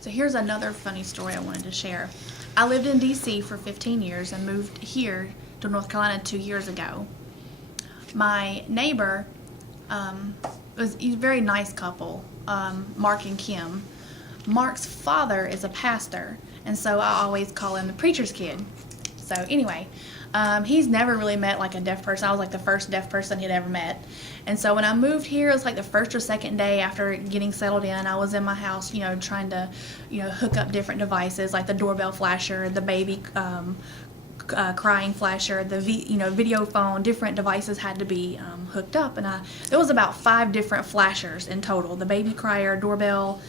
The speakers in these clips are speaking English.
So here's another funny story I wanted to share. I lived in DC for 15 years and moved here to North Carolina 2 years ago. My neighbor was a very nice couple, Mark and Kim. Mark's father is a pastor, and so I always call him the preacher's kid. So anyway, he's never really met like a deaf person. I was like the first deaf person he'd ever met. And so when I moved here, it was like the first or second day after getting settled in. I was in my house, trying to, hook up different devices like the doorbell flasher, the baby crying flasher, the video phone. Different devices had to be hooked up, and there was about 5 different flashers in total: the baby crier, doorbell,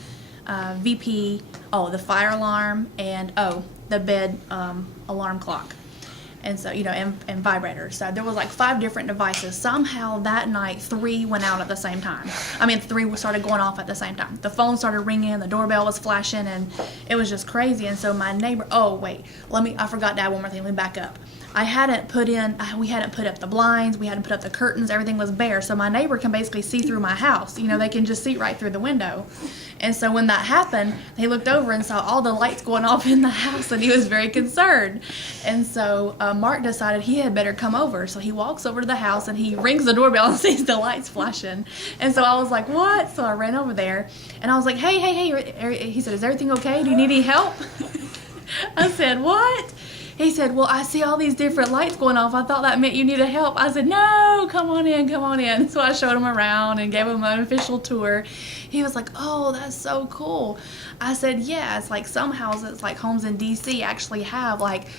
VP, the fire alarm, and the bed alarm clock. And so, and vibrators. So there was like 5 different devices. Somehow that night, 3 went out at the same time. 3 started going off at the same time. The phone started ringing, the doorbell was flashing, and it was just crazy. And so my neighbor, I forgot to add one more thing. Let me back up. We hadn't put up the blinds, we hadn't put up the curtains, everything was bare. So my neighbor can basically see through my house. They can just see right through the window. And so when that happened, he looked over and saw all the lights going off in the house, and he was very concerned. And so Mark decided he had better come over. So he walks over to the house and he rings the doorbell and sees the lights flashing. And so I was like, what? So I ran over there and I was like, hey. He said, is everything okay? Do you need any help? I said, what? He said, well, I see all these different lights going off. I thought that meant you needed help. I said, no, come on in. So I showed him around and gave him an official tour. He was like, oh, that's so cool. I said, yeah, it's like some houses, like homes in DC, actually have like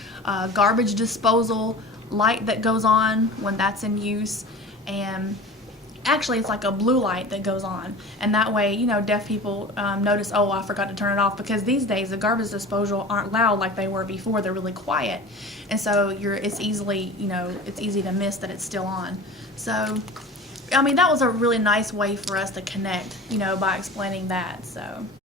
garbage disposal light that goes on when that's in use. And actually it's like a blue light that goes on, and that way deaf people notice, oh, I forgot to turn it off, because these days the garbage disposal aren't loud like they were before. They're really quiet, and so it's easy to miss that it's still on. So that was a really nice way for us to connect by explaining that. So